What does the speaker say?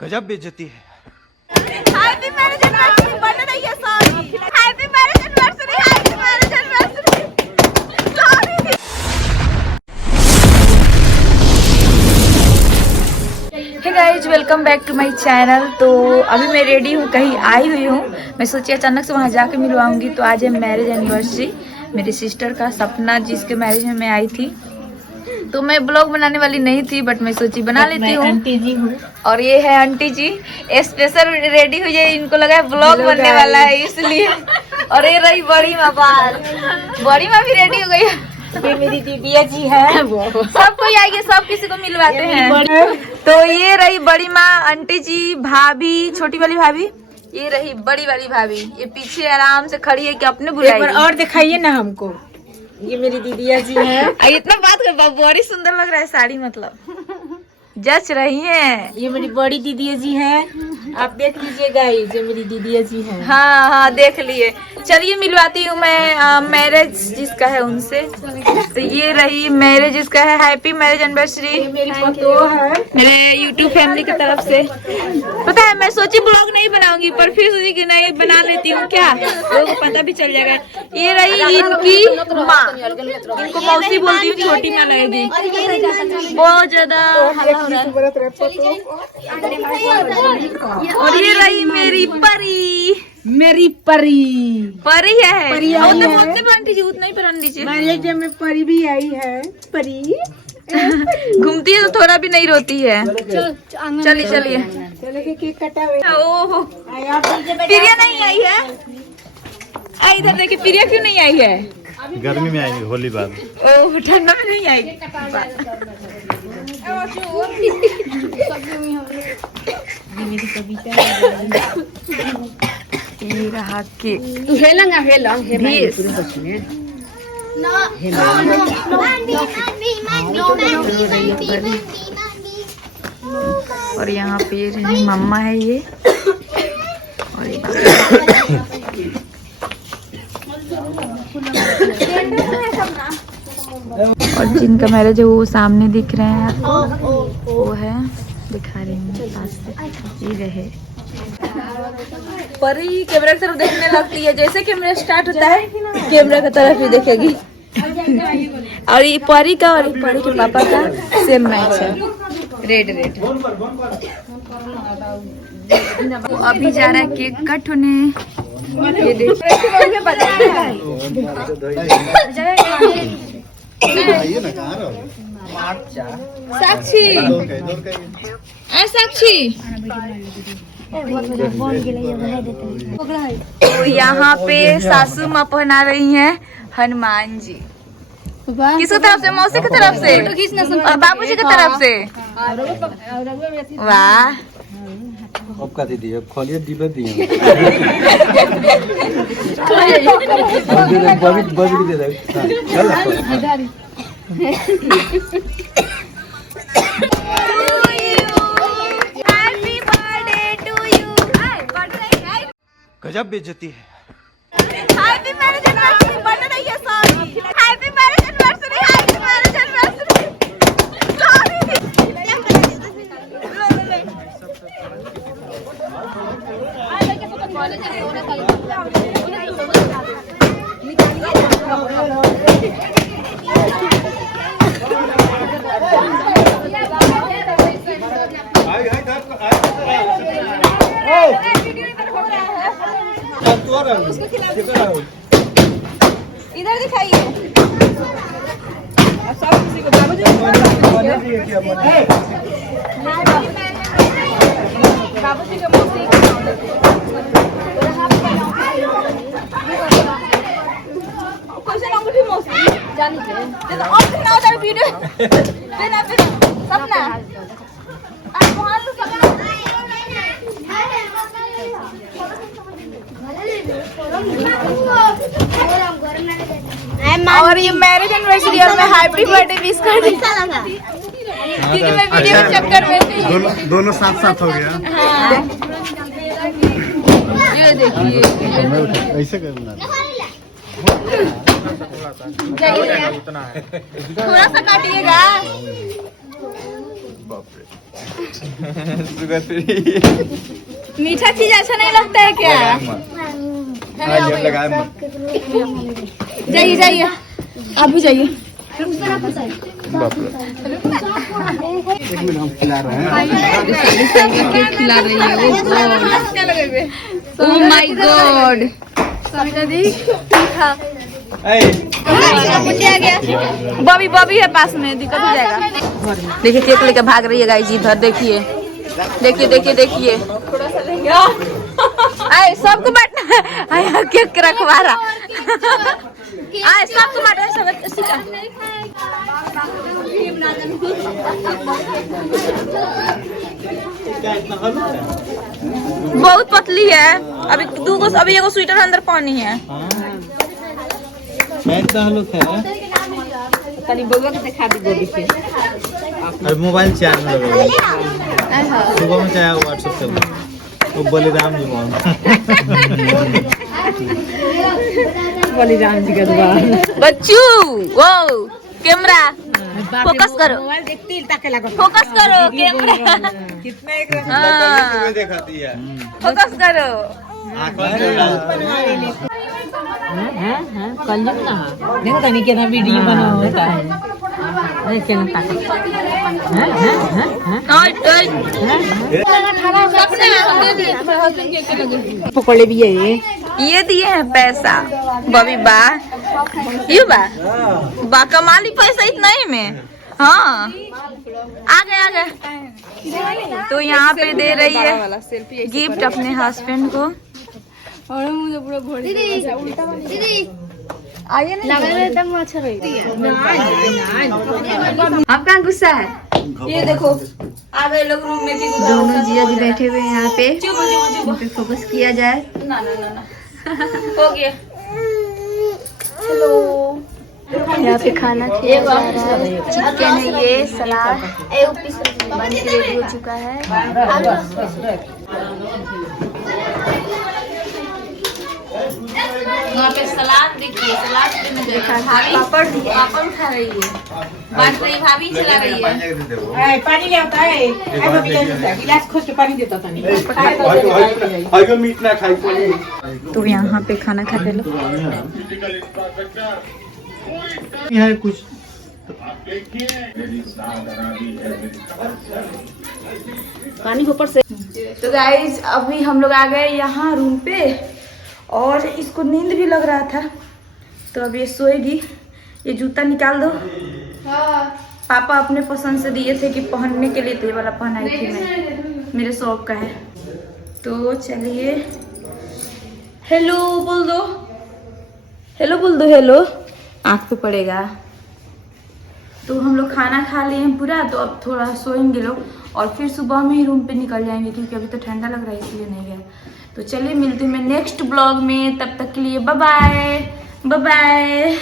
गजब बेइज्जती है। हैप्पी मैरिज एनिवर्सरी बन रही है sorry. Happy marriage anniversary, happy marriage anniversary sorry. Hey guys, welcome back to my channel. तो अभी मैं रेडी हूँ, कहीं आई हुई हूँ। मैं सोची अचानक से वहाँ जाके मिलवाऊंगी। तो आज है मैरिज एनिवर्सरी मेरी सिस्टर का, सपना जिसके मैरिज में मैं आई थी। तो मैं ब्लॉग बनाने वाली नहीं थी, बट मैं सोची बना लेती हूँ। आंटी जी हूँ और ये है आंटी जी, स्पेशल रेडी हुई है। इनको लगा है ब्लॉग बनने वाला है इसलिए। और ये रही बड़ी माँ, बड़ी माँ भी रेडी हो गई है। ये मेरी दीदिया जी है। सब कोई आइए, सब किसी को मिलवाते हैं। तो ये रही बड़ी माँ, आंटी जी, भाभी, छोटी वाली भाभी, ये रही बड़ी वाली भाभी। ये पीछे आराम से खड़ी है कि अपने बुलाइए। और दिखाइए ना हमको। ये मेरी दीदिया जी है। इतना बात कर, बड़ी सुंदर लग रहा है साड़ी, मतलब जच रही है। ये मेरी बड़ी दीदिया जी है, आप देख लीजिएगा। ये मेरी दीदिया जी है। हाँ हाँ, देख लिए। चलिए मिलवाती हूँ मैं मैरिज जिसका है उनसे। तो ये रही मैरिज जिसका है, हैप्पी मैरिज एनिवर्सरी मेरी पतोह है, मेरे यूट्यूब फैमिली की तरफ से। पता है मैं सोची ब्लॉग नहीं बनाऊंगी, पर फिर सोची कि नहीं बना लेती हूँ, क्या लोगों को पता भी चल जाएगा। ये रही इनकी माँ, इनको मौसी बोलती हूँ, छोटी माँ लगेगी। बहुत ज्यादा हल्ला हो रहा है। और ये रही मेरी परी, मेरी परी। परी है। परी आई है। उतने पहन दीजिए, उतना ही पहन दीजिए। मैरिज में परी भी आई है। परी घूमती है तो थोड़ा भी नहीं रोती है। चलिए चलिए। चलो केक कटा हुआ। ओहो, प्रिया नहीं आई है। इधर देखिए, प्रिया क्यों नहीं आई है? गर्मी में आएंगे होली बाद। ओह, ठंडा में नहीं आई। ये रहा केक। और यहाँ पे मम्मा है ये, और ये और जिनका मैरिज है वो सामने दिख रहे हैं आपको, वो है, दिखा रही हूँ पास से। ये रहे परी कैमरा की तरफ देखने लगती है, जैसे कैमरा स्टार्ट होता है कैमरा की तरफ ही देखेगी। और ये परी का और ये परी के पापा का सेम मैच है, रेड रेड। अभी जा रहा है केक कट होने। ये देखिए साक्षी, साक्षी। तो यहाँ पे सासू माँ पहना रही हैं हनुमान जी। किसकी तरफ से? मौसी की तरफ से और बाबूजी की तरफ से। वाह, अब का दीदी अब खोलिए डिब्बे दिए। बबी दे दे। चल गजब बेइज्जती है। हैप्पी मैरिज एनिवर्सरी बन रही है sorry. Happy marriage anniversary, happy marriage anniversary sorry. इधर दिखाइए। सब किसी को बाबूजी के मौसी क्वेश्चन अंगूठी मौसी जानी चाहिए। और ना उधर वीडियो बिना सपना आप वहां से सपना। और ये मैरिज एनिवर्सरी और मैं हैप्पी बर्थडे विश कर रही हूँ, क्योंकि मैं वीडियो के चक्कर में थी। दोनों साथ साथ हो गया। हाँ। ये देखिए, ऐसे करना। थोड़ा सा काटिएगा। बाप रे। Sugar free. मीठा चीज अच्छा नहीं लगता है क्या? जाइए जाइए, आप भी जाइए। खिला रहे हैं। केक खिला रही है। Oh my God. Bobby Bobby है पास में, दिक्कत हो जाएगा। देखिए केक लेकर भाग रही है गाइस इधर। देखिए देखिए देखिए देखिए, आए सबको बांटना है। आए केक रखवा रहा। आए सबको बांटना है। बहुत पतली है। अभी अभी एगो स्वेटर अंदर पानी है। और मोबाइल चार्ज में लगा सुबह में चाहे व्हाट्सएप कर वो बलिराम जी मोहन। बलिराम जी का दुकान। बच्चू वो कैमरा फोकस करो, फोकस करो कैमरा। कितना एक हाँ दिखाती है। फोकस करो। कल ना देखो तनी केना वीडियो बना होता है। अरे केना ताकत। पकड़े भी है ये दिए हैं पैसा बबी बा। ये बा कमाली पैसा इतना ही में। हाँ आ गए। तो यहाँ पे दे रही है गिफ्ट अपने हस्बैंड को। और मुझे पूरा भोर दीदी आइए ना, एकदम अच्छा रहेगा। आपका गुस्सा है? ये देखो आ गए लोग रूम में। दोनों जिया जी बैठे हुए हैं यहाँ पे। पे फोकस किया जाए। ना हो गया। हेलो, यहाँ पे खाना खिया जा रहा है। चिकन है, ये सलाद बन के रेडी हो चुका है। यहाँ पे सलाद देखिए, सलाद पापड़ उठा रही है, बांट रही भाभी चला रही है। पानी ले आता है। गिलास खोल के पानी देता था नहीं। तो यहाँ पे खाना खाते लोग। है कुछ पानी ऊपर से। तो गाइज अभी हम लोग आ गए यहाँ रूम पे, और इसको नींद भी लग रहा था तो अब ये सोएगी। ये जूता निकाल दो। पापा अपने पसंद से दिए थे कि पहनने के लिए, तो ये वाला पहनाई थी मैं, मेरे शौक का है। तो चलिए हेलो बोल दो, हेलो बोल दो, हेलो आँख पे पड़ेगा। तो हम लोग खाना खा लिए हैं पूरा, तो अब थोड़ा सोएंगे लोग और फिर सुबह में ही रूम पे निकल जाएंगे, क्योंकि अभी तो ठंडा लग रहा है इसलिए नहीं गया। तो चलिए मिलती हूँ मैं नेक्स्ट ब्लॉग में, तब तक के लिए बाय बाय बाय बाय।